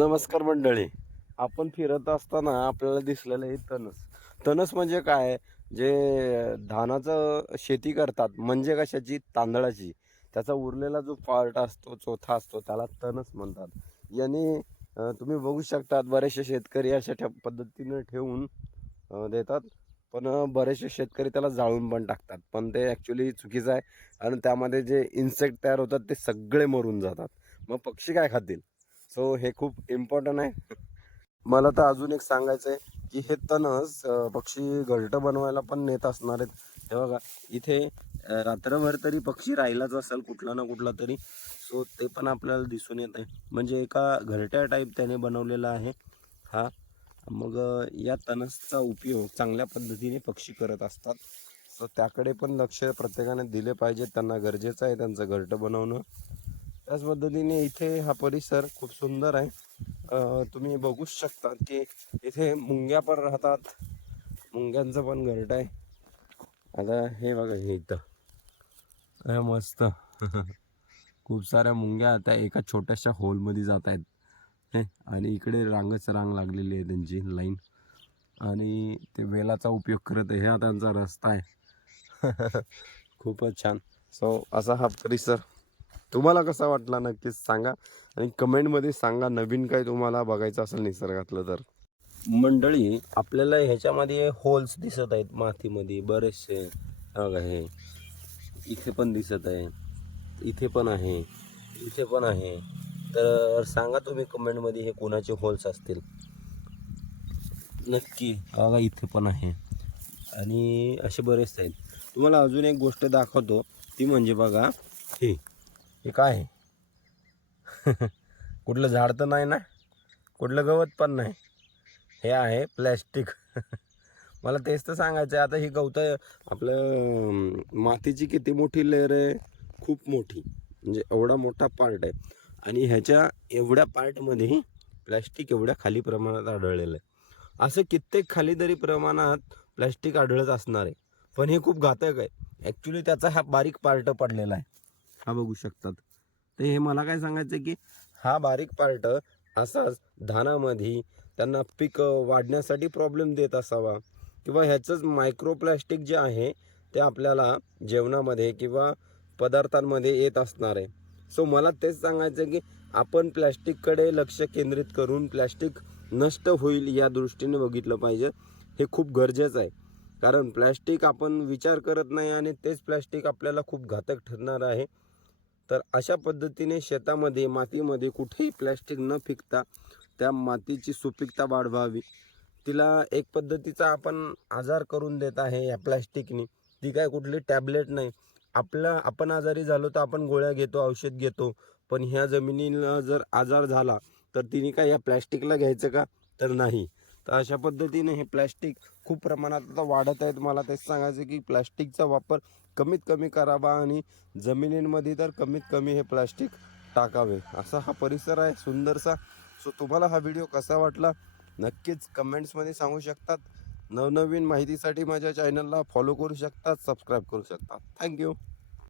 नमस्कार मंडळी. आपण फिरत असताना आपल्याला दिसलेलं आहे तणस तणस म्हणजे काय? जे धानाचं शेती करतात म्हणजे कशाची? तांदळाची. त्याचा उरलेला जो पार्ट असतो चोथा असतो त्याला तणस म्हणतात. याने तुम्ही बघू शकतात बरेचसे शेतकरी अशा ठे पद्धतीनं ठेवून देतात. पण बरेचसे शेतकरी त्याला जाळून पण टाकतात. पण ते ॲक्च्युली चुकीचं आहे. आणि त्यामध्ये जे इन्सेक्ट तयार होतात ते सगळे मरून जातात. मग पक्षी काय खातील? सो हे खूप इम्पॉर्टंट आहे. मला तर अजून एक सांगायचं आहे की हे तणस पक्षी घरटं बनवायला पण नेत असणार आहेत. हे बघा इथे रात्रभर तरी पक्षी राहिलाच असेल कुठला ना कुठला तरी सो ते पण आपल्याला दिसून येत आहे. म्हणजे एका घरट्या टाईप त्याने बनवलेला आहे हा. मग या तणसचा उपयोग चांगल्या पद्धतीने पक्षी करत असतात. सो त्याकडे पण लक्ष प्रत्येकाने दिले पाहिजे. त्यांना गरजेचं आहे त्यांचं घरटं बनवणं. त्याच पद्धतीने इथे हा परिसर खूप सुंदर आहे. तुम्ही बघूच शकता की इथे मुंग्या पण राहतात. मुंग्यांचं पण घरट आहे. आता हे बघा हे इथं. अरे मस्त. खूप साऱ्या मुंग्या आता एका छोट्याशा होलमध्ये जात आहेत. आणि इकडे रांगच रांग लागलेली आहे त्यांची लाईन आणि ते वेलाचा उपयोग करत आहे. हा त्यांचा रस्ता आहे. खूपच छान. सो असा हा परिसर. तुम्हाला कसा वाटला नक्कीच सांगा आणि कमेंटमध्ये सांगा नवीन काय तुम्हाला बघायचं असेल निसर्गातलं तर. मंडळी आपल्याला ह्याच्यामध्ये होल्स दिसत आहेत मातीमध्ये बरेचसे. हे हे. इथे पण दिसत आहे. इथे पण आहे. इथे पण आहे. तर सांगा तुम्ही कमेंटमध्ये हे कोणाचे होल्स असतील. नक्की. अगं बघा इथे पण आहे. आणि असे बरेच आहेत. तुम्हाला अजून एक गोष्ट दाखवतो. ती म्हणजे बघा हे. हे काय आहे? कुठलं झाड तर नाही ना? कुठलं गवत पण नाही. हे आहे प्लॅस्टिक. मला तेच तर सांगायचं आहे. आता ही गवतं आपलं मातीची किती मोठी लेअर आहे? खूप मोठी. म्हणजे एवढा मोठा पार्ट आहे. आणि ह्याच्या एवढ्या पार्टमध्ये प्लॅस्टिक एवढ्या खाली प्रमाणात आढळलेलं आहे. असं कित्येक खाली तरी प्रमाणात प्लॅस्टिक आढळत असणार आहे. पण हे खूप घातक आहे. ॲक्च्युली त्याचा हा बारीक पार्ट पडलेला आहे. हा बघू शकतात. तर हे मला काय सांगायचं की हा बारीक पार्ट असाच धानामध्ये त्यांना पीक वाढण्यासाठी प्रॉब्लेम देत असावा. किंवा ह्याचंच मायक्रोप्लॅस्टिक जे आहे ते आपल्याला जेवणामध्ये किंवा पदार्थांमध्ये येत असणार आहे. सो मला तेच सांगायचं आहे की आपण प्लॅस्टिककडे लक्ष केंद्रित करून प्लॅस्टिक नष्ट होईल या दृष्टीने बघितलं पाहिजे. हे खूप गरजेचं आहे. कारण प्लॅस्टिक आपण विचार करत नाही आणि तेच प्लॅस्टिक आपल्याला खूप घातक ठरणार आहे. तर अशा पद्धतीने शेतामध्ये मातीमध्ये कुठेही प्लॅस्टिक न फेकता त्या मातीची सुपीकता वाढवावी. तिला एक पद्धतीचा आपण आजार करून देत आहे या प्लॅस्टिकनी ती काय कुठली टॅबलेट नाही. आपला आपण आजारी झालो तर आपण गोळ्या घेतो औषध घेतो. पण ह्या जमिनीला जर आजार झाला तर तिने काय या प्लॅस्टिकला घ्यायचं का? तर नाही. तर अशा पद्धतीने हे प्लॅस्टिक खूप प्रमाणात आता वाढत आहेत. मला तेच सांगायचं की प्लॅस्टिकचा वापर कमीत कमी करावा आणि जमिनींमध्ये तर कमीत कमी हे प्लॅस्टिक टाकावे. असा हा परिसर आहे सुंदरसा. सो तुम्हाला हा व्हिडिओ कसा वाटला? नक्कीच कमेंट्समध्ये सांगू शकतात. नवनवीन माहितीसाठी माझ्या चॅनलला फॉलो करू शकतात सबस्क्राईब करू शकतात. थँक्यू